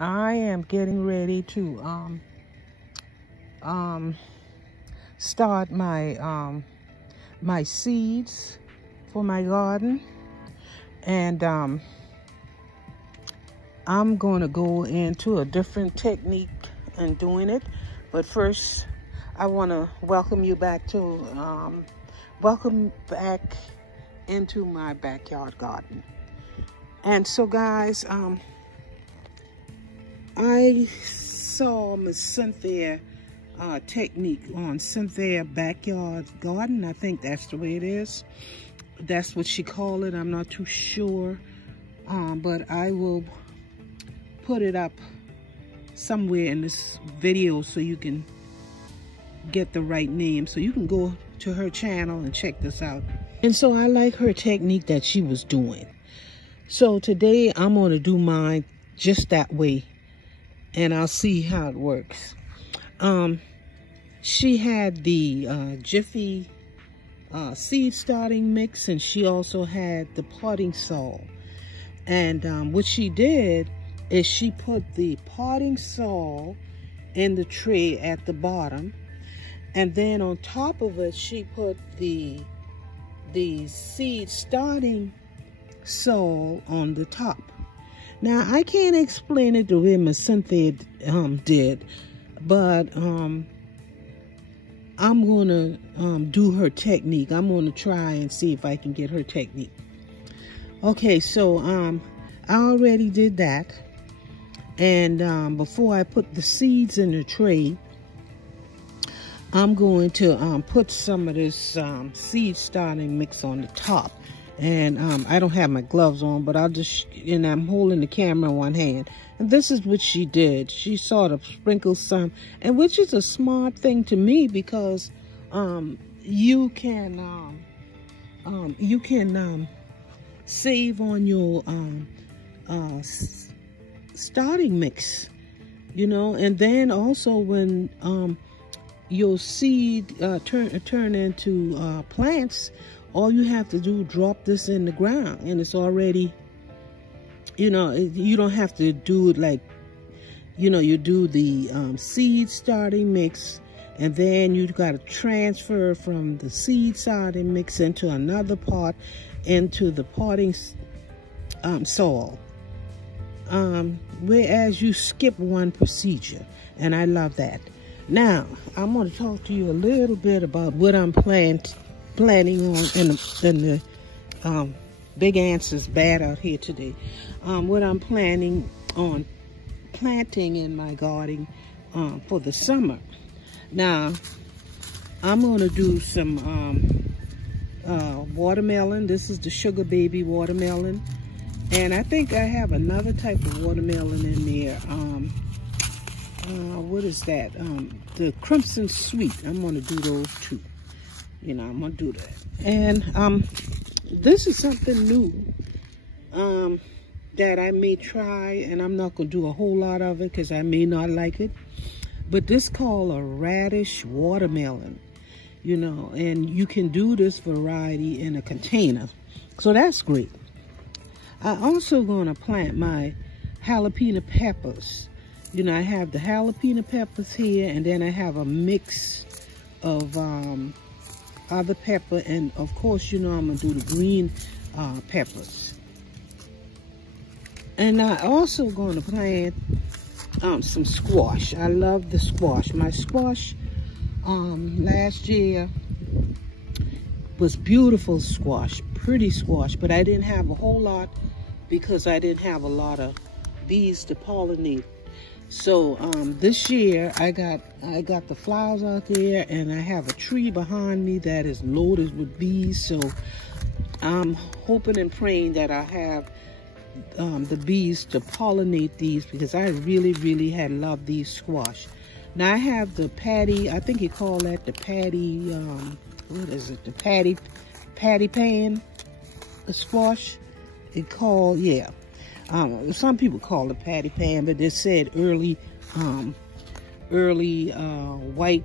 I am getting ready to start my my seeds for my garden, and I'm going to go into a different technique in doing it. But first, I want to welcome you back to welcome back into my backyard garden. And so, guys, I saw Miss Cynthia technique on Cynthia Backyard Garden. I think that's the way it is. That's what she called it. I'm not too sure, but I will put it up somewhere in this video so you can get the right name, so you can go to her channel and check this out. And so I like her technique that she was doing. So today I'm going to do mine just that way, and I'll see how it works. She had the Jiffy seed starting mix, and she also had the potting soil. And what she did is she put the potting soil in the tray at the bottom, and then on top of it she put the seed starting soil on the top. Now I can't explain it the way Miss Cynthia did, but I'm gonna do her technique. I'm gonna try and see if I can get her technique. Okay, so I already did that, and before I put the seeds in the tray, I'm going to put some of this seed starting mix on the top. And I don't have my gloves on, but I'll just, and I'm holding the camera in one hand. And this is what she did. She sort of sprinkled some, and which is a smart thing to me, because you can save on your starting mix, you know. And then also when your seed turn into plants, all you have to do is drop this in the ground, and it's already, you know, you don't have to do it like, you know, you do the seed starting mix, and then you got to transfer from the seed starting mix into another pot, into the potting soil. Whereas you skip one procedure, and I love that. Now, I'm going to talk to you a little bit about what I'm planning on in the Big Answer's bad out here today. What I'm planning on planting in my garden for the summer. Now, I'm going to do some watermelon. This is the Sugar Baby watermelon. And I think I have another type of watermelon in there. What is that? The Crimson Sweet. I'm going to do those too. You know, I'm going to do that. And this is something new that I may try, and I'm not going to do a whole lot of it because I may not like it. But this is called a Radish Watermelon, you know, and you can do this variety in a container. So that's great. I'm also going to plant my Jalapeno Peppers. You know, I have the Jalapeno Peppers here, and then I have a mix of other pepper, and of course, you know, I'm gonna do the green peppers. And I also gonna plant some squash. I love the squash. My squash last year was beautiful squash, pretty squash, but I didn't have a whole lot because I didn't have a lot of bees to pollinate. So this year I got the flowers out there, and I have a tree behind me that is loaded with bees. So I'm hoping and praying that I have the bees to pollinate these, because I really had loved these squash. Now I have the patty, I think you call that the patty, what is it? The patty pan squash. It called, yeah. Some people call it patty pan, but they said early white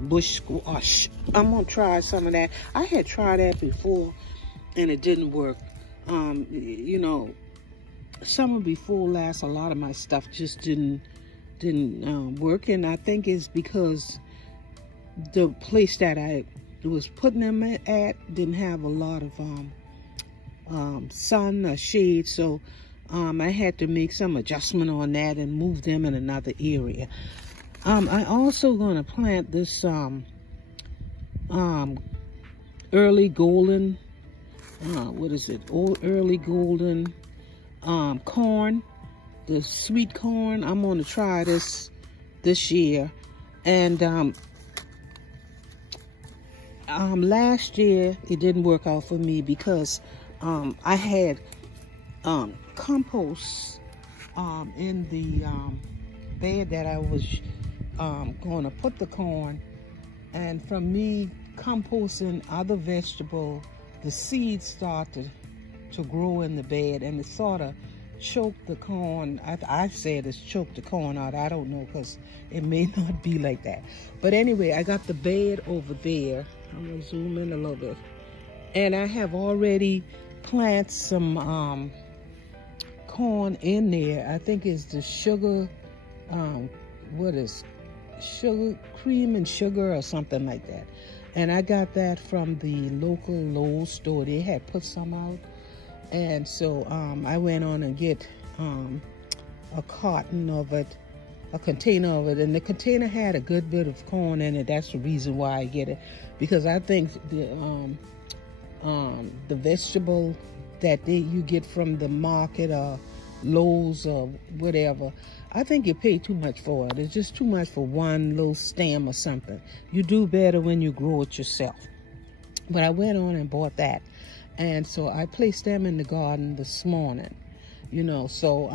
bush squash. I'm gonna try some of that. I had tried that before, and it didn't work. You know, summer before last, a lot of my stuff just didn't work, and I think it's because the place that I was putting them at didn't have a lot of sun or shade, so I had to make some adjustment on that and move them in another area. I also gonna plant this early golden, what is it? Early golden corn, the sweet corn. I'm gonna try this year. And last year it didn't work out for me because I had compost in the bed that I was going to put the corn, and from me composting other vegetable, the seeds started to grow in the bed, and it sort of choked the corn. I said it's choked the corn out. I don't know, because it may not be like that. But anyway, I got the bed over there. I'm gonna zoom in a little bit, and I have already planted some corn in there. I think it's the sugar, what is sugar, cream and sugar or something like that. And I got that from the local Lowe's store. They had put some out, and so I went on and get a carton of it, a container of it, and the container had a good bit of corn in it. That's the reason why I get it, because I think the vegetable that you get from the market or Lowe's or whatever, I think you pay too much for it. It's just too much for one little stem or something. You do better when you grow it yourself. But I went on and bought that, and so I placed them in the garden this morning, you know. So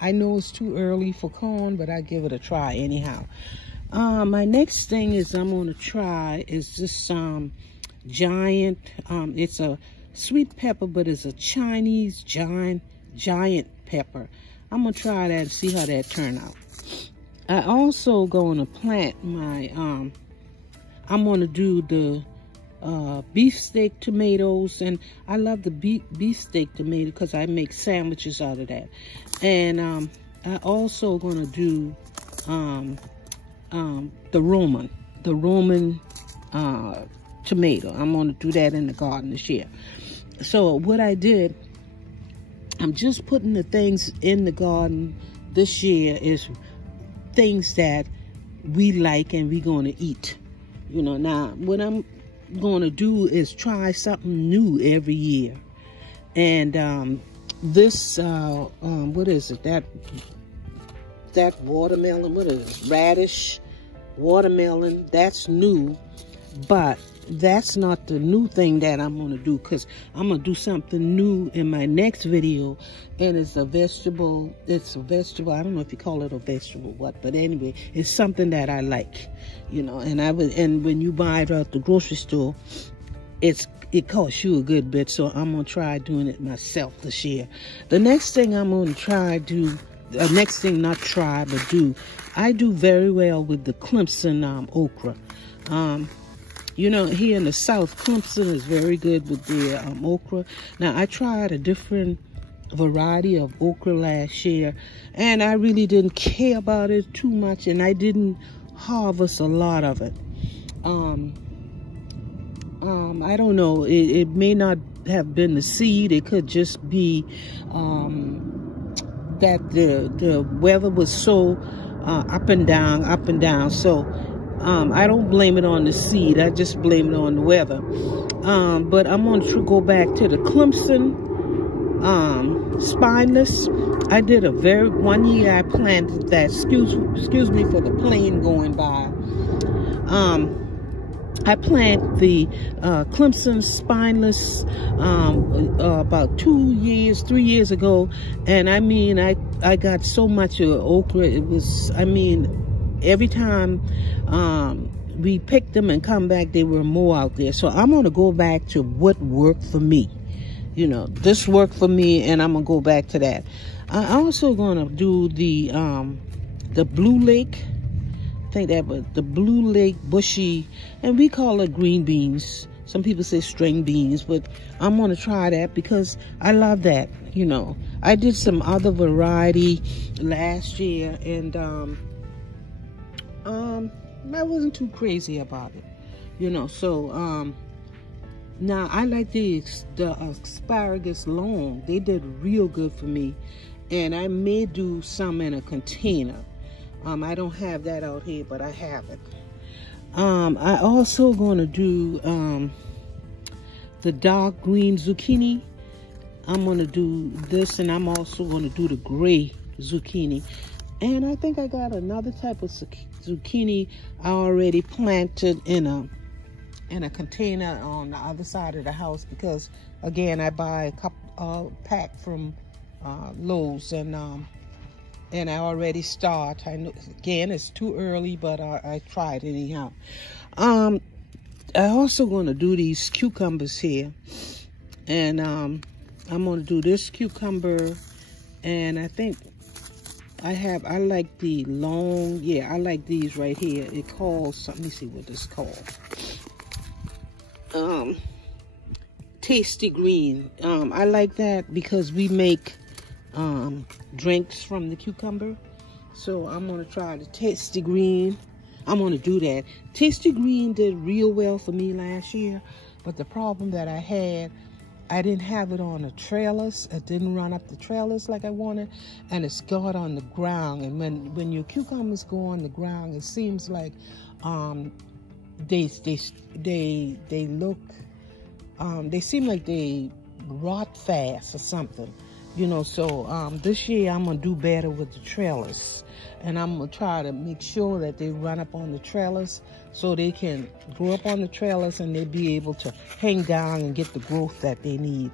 I know it's too early for corn, but I give it a try anyhow. My next thing is I'm going to try is this giant, it's a sweet pepper, but it's a Chinese giant pepper. I'm gonna try that and see how that turn out. I also gonna plant my I'm gonna do the beefsteak tomatoes, and I love the beefsteak tomato because I make sandwiches out of that. And I also gonna do the Roman tomato. I'm gonna do that in the garden this year. So what I did, I'm just putting the things in the garden this year is things that we like and we're going to eat. You know, now what I'm going to do is try something new every year. And this, what is it? That watermelon, what is it? Radish watermelon, that's new. But that's not the new thing that I'm going to do, because I'm going to do something new in my next video, and it's a vegetable. It's a vegetable. I don't know if you call it a vegetable, what, but anyway, it's something that I like, you know. And when you buy it at the grocery store, it costs you a good bit. So I'm going to try doing it myself this year. The next thing I'm going to try do, next thing not try but do, I do very well with the Clemson okra. You know, here in the South, Clemson is very good with their okra. Now, I tried a different variety of okra last year, and I really didn't care about it too much, and I didn't harvest a lot of it. I don't know. It may not have been the seed. It could just be that the weather was so up and down. So I don't blame it on the seed. I just blame it on the weather. But I'm going to go back to the Clemson spineless. I did one year I planted that. Excuse me for the plane going by. I planted the Clemson spineless about 3 years ago, and I mean I got so much okra. It was, I mean, every time we picked them and come back, there were more out there. So I'm going to go back to what worked for me. You know, this worked for me, and I'm going to go back to that. I'm also going to do the Blue Lake. I think that was the Blue Lake bushy, and we call it green beans. Some people say string beans, but I'm going to try that because I love that. You know, I did some other variety last year, and I wasn't too crazy about it, you know. So now I like the asparagus long. They did real good for me, and I may do some in a container. I don't have that out here, but I have it. I also gonna do the dark green zucchini. I'm gonna do this, and I'm also gonna do the gray zucchini. And I think I got another type of zucchini I already planted in a container on the other side of the house, because again, I buy a pack from Lowe's, and I already start. I know, again, it's too early, but I tried anyhow. I also going to do these cucumbers here, and I'm going to do this cucumber, and I think I like the long, yeah, I like these right here. It calls, let me see what this called. Tasty green. I like that because we make drinks from the cucumber. So I'm gonna try the tasty green. I'm gonna do that. Tasty green did real well for me last year, but the problem that I had, I didn't have it on the trailers. It didn't run up the trailers like I wanted, and it's got on the ground. And when your cucumbers go on the ground, it seems like they look, they seem like they rot fast or something, you know. So this year I'm gonna do better with the trailers, and I'm gonna try to make sure that they run up on the trailers so they can grow up on the trailers and they be able to hang down and get the growth that they need.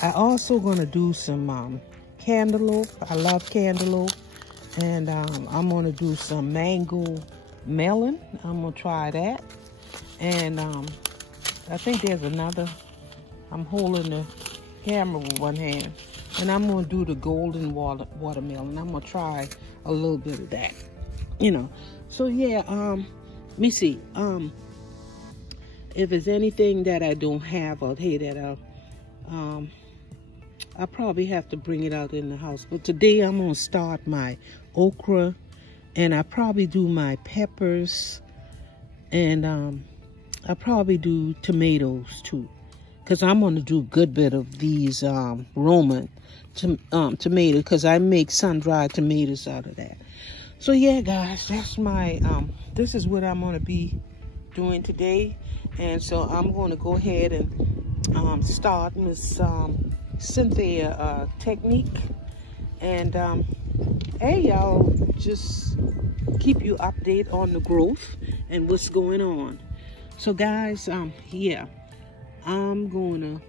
I also gonna do some cantaloupe. I love cantaloupe, and I'm gonna do some mango melon. I'm gonna try that, and I think there's another. I'm holding the camera with one hand, and I'm gonna do the golden watermelon. I'm gonna try a little bit of that, you know. So yeah, let me see. If there's anything that I don't have out here that I'll probably have to bring it out in the house. But today I'm gonna start my okra, and I probably do my peppers, and I'll probably do tomatoes too, because I'm gonna do a good bit of these Roman tomato, because I make sun-dried tomatoes out of that. So yeah, guys, that's my this is what I'm gonna be doing today. And so I'm gonna go ahead and start Miss Cynthia technique, and hey, y'all, just keep you updated on the growth and what's going on. So guys, yeah, I'm gonna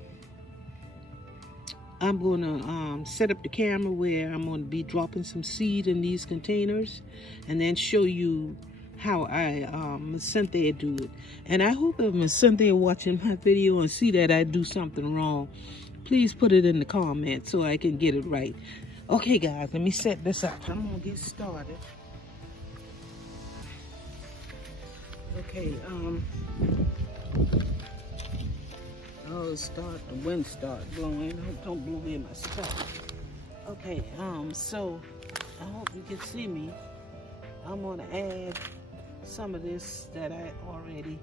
set up the camera where I'm gonna be dropping some seed in these containers, and then show you how Miss Cynthia do it. And I hope if Miss Cynthia watching my video and see that I do something wrong, please put it in the comments so I can get it right. Okay guys, let me set this up. I'm gonna get started. Okay, oh, the wind start blowing. Don't blow in my stuff. Okay, so I hope you can see me. I'm gonna add some of this that I already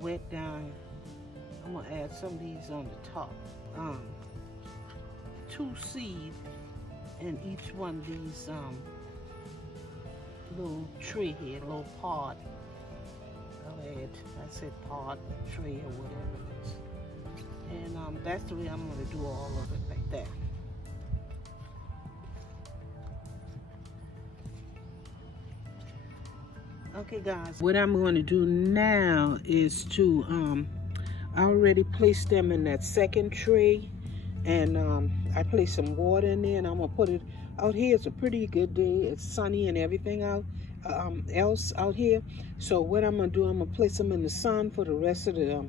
wet down. I'm gonna add some of these on the top. 2 seeds in each one of these little tree here, little pot. I'll add, I said pot, tray, or whatever it is. And that's the way I'm gonna do all of it, like that. Okay guys, what I'm going to do now is to I already placed them in that second tray, and I placed some water in there, and I'm gonna put it out here. It's a pretty good day. It's sunny and everything else out here. So what I'm gonna do, I'm gonna place them in the sun for the rest of the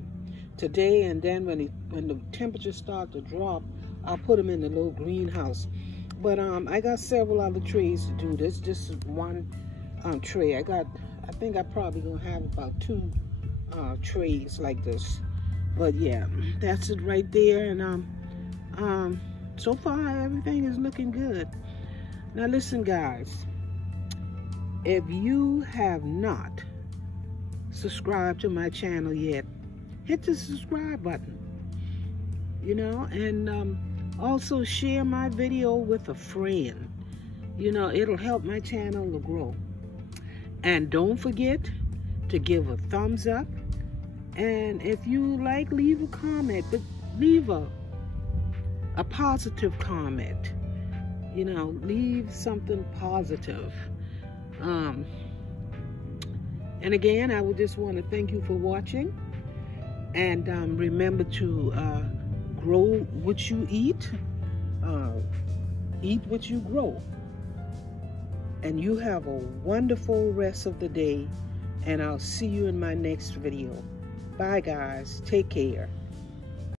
today, and then when the temperatures start to drop, I'll put them in the little greenhouse. But I got several other trays to do this. Just one tray. I think I probably gonna have about 2 trays like this. But yeah, that's it right there. And so far everything is looking good. Now listen, guys, if you have not subscribed to my channel yet, hit the subscribe button, you know, and also share my video with a friend. You know, it'll help my channel to grow. And don't forget to give a thumbs up, and if you like, leave a comment, but leave a positive comment. You know, leave something positive. And again, I would just want to thank you for watching, and remember to grow what you eat, eat what you grow. And you have a wonderful rest of the day, and I'll see you in my next video. Bye, guys. Take care.